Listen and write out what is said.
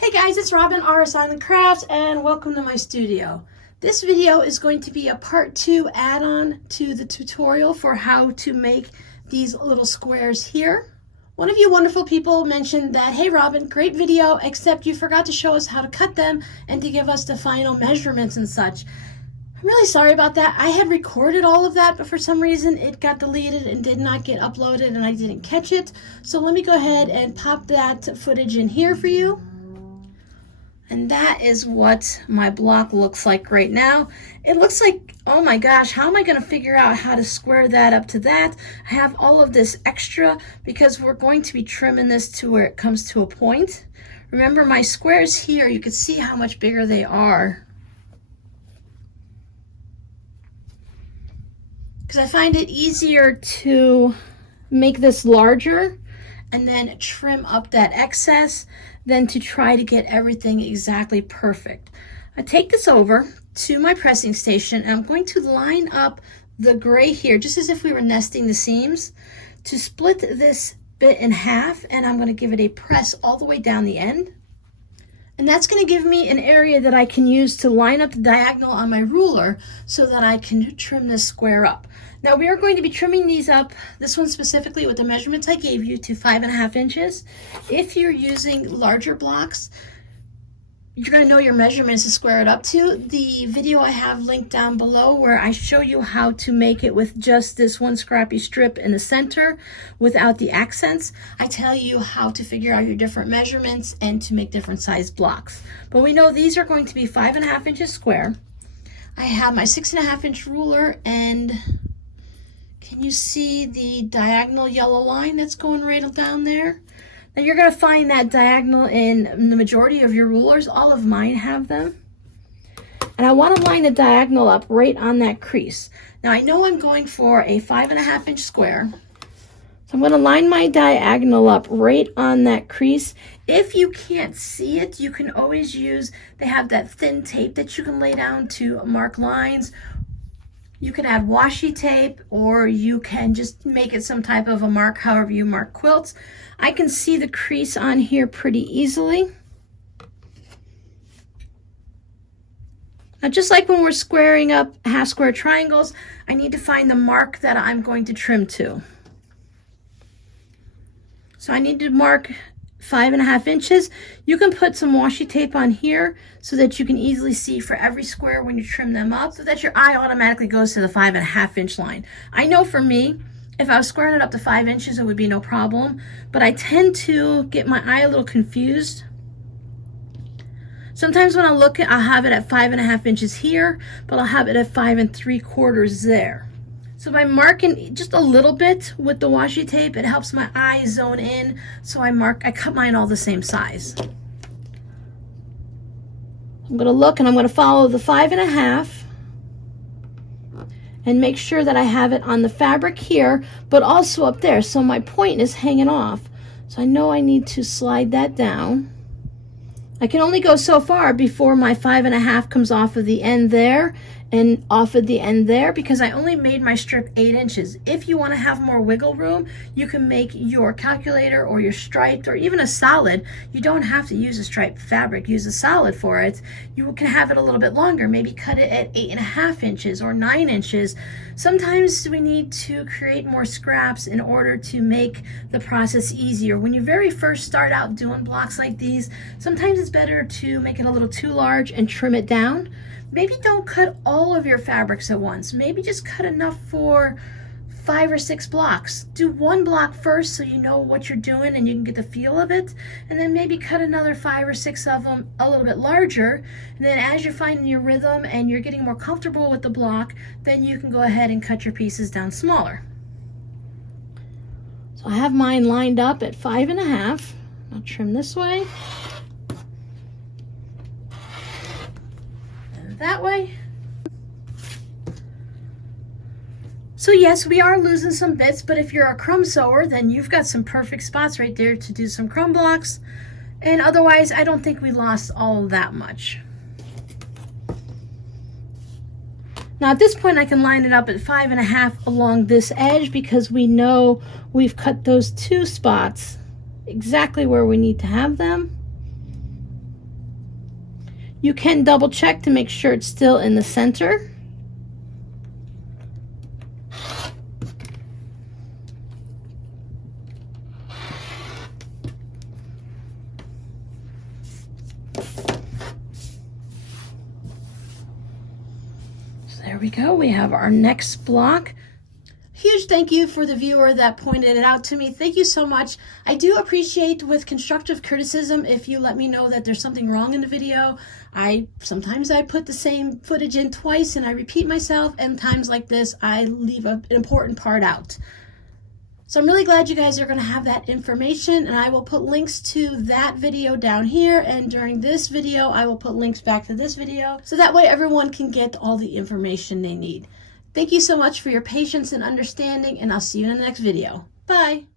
Hey guys, it's Robin, RsIslandCrafts, and welcome to my studio. This video is going to be a part 2 add-on to the tutorial for how to make these little squares here. One of you wonderful people mentioned that, hey Robin, great video, except you forgot to show us how to cut them and to give us the final measurements and such. I'm really sorry about that. I had recorded all of that, but for some reason it got deleted and did not get uploaded and I didn't catch it. So let me go ahead and pop that footage in here for you. And that is what my block looks like right now. It looks like, oh my gosh, how am I gonna figure out how to square that up to that? I have all of this extra because we're going to be trimming this to where it comes to a point. Remember my squares here, you can see how much bigger they are. Because I find it easier to make this larger and then trim up that excess than to try to get everything exactly perfect. I take this over to my pressing station and I'm going to line up the gray here, just as if we were nesting the seams, to split this bit in half, and I'm going to give it a press all the way down the end. And that's going to give me an area that I can use to line up the diagonal on my ruler so that I can trim this square up. Now we are going to be trimming these up, this one specifically with the measurements I gave you, to 5.5 inches. If you're using larger blocks, you're going to know your measurements to square it up to. The video I have linked down below where I show you how to make it with just this one scrappy strip in the center without the accents. I tell you how to figure out your different measurements and to make different size blocks. But we know these are going to be 5.5 inches square. I have my 6.5 inch ruler, and can you see the diagonal yellow line that's going right down there? Now you're going to find that diagonal in the majority of your rulers. All of mine have them. And I want to line the diagonal up right on that crease. Now I know I'm going for a 5.5 inch square. So I'm going to line my diagonal up right on that crease. If you can't see it, you can always use, they have that thin tape that you can lay down to mark lines. You can add washi tape, or you can just make it some type of a mark, however you mark quilts. I can see the crease on here pretty easily. Now, just like when we're squaring up half square triangles, I need to find the mark that I'm going to trim to. So I need to mark 5.5 inches. You can put some washi tape on here so that you can easily see for every square when you trim them up, so that your eye automatically goes to the 5.5 inch line. I know for me, if I was squaring it up to 5 inches, it would be no problem, but I tend to get my eye a little confused. Sometimes when I look, I'll have it at 5.5 inches here, but I'll have it at 5 3/4 there. So by marking just a little bit with the washi tape, it helps my eye zone in. So I cut mine all the same size. I'm going to look and I'm going to follow the 5.5 and make sure that I have it on the fabric here, but also up there. So my point is hanging off. So I know I need to slide that down. I can only go so far before my 5.5 comes off of the end there and off of the end there, because I only made my strip 8 inches. If you want to have more wiggle room, you can make your calculator or your striped or even a solid. You don't have to use a striped fabric, use a solid for it. You can have it a little bit longer, maybe cut it at 8.5 inches or 9 inches. Sometimes we need to create more scraps in order to make the process easier. When you very first start out doing blocks like these, sometimes it's better to make it a little too large and trim it down. Maybe don't cut all of your fabrics at once. Maybe just cut enough for 5 or 6 blocks. Do one block first so you know what you're doing and you can get the feel of it. And then maybe cut another 5 or 6 of them a little bit larger. And then as you're finding your rhythm and you're getting more comfortable with the block, then you can go ahead and cut your pieces down smaller. So I have mine lined up at 5.5. I'll trim this way. That way. So yes, we are losing some bits, but if you're a crumb sewer, then you've got some perfect spots right there to do some crumb blocks. And otherwise, I don't think we lost all that much. Now at this point, I can line it up at 5.5 along this edge, because we know we've cut those 2 spots exactly where we need to have them. You can double check to make sure it's still in the center. So there we go. We have our next block. Huge thank you for the viewer that pointed it out to me. Thank you so much. I do appreciate with constructive criticism if you let me know that there's something wrong in the video. Sometimes I put the same footage in twice and I repeat myself, and times like this I leave an important part out. So I'm really glad you guys are going to have that information, and I will put links to that video down here, and during this video I will put links back to this video so that way everyone can get all the information they need. Thank you so much for your patience and understanding, and I'll see you in the next video. Bye!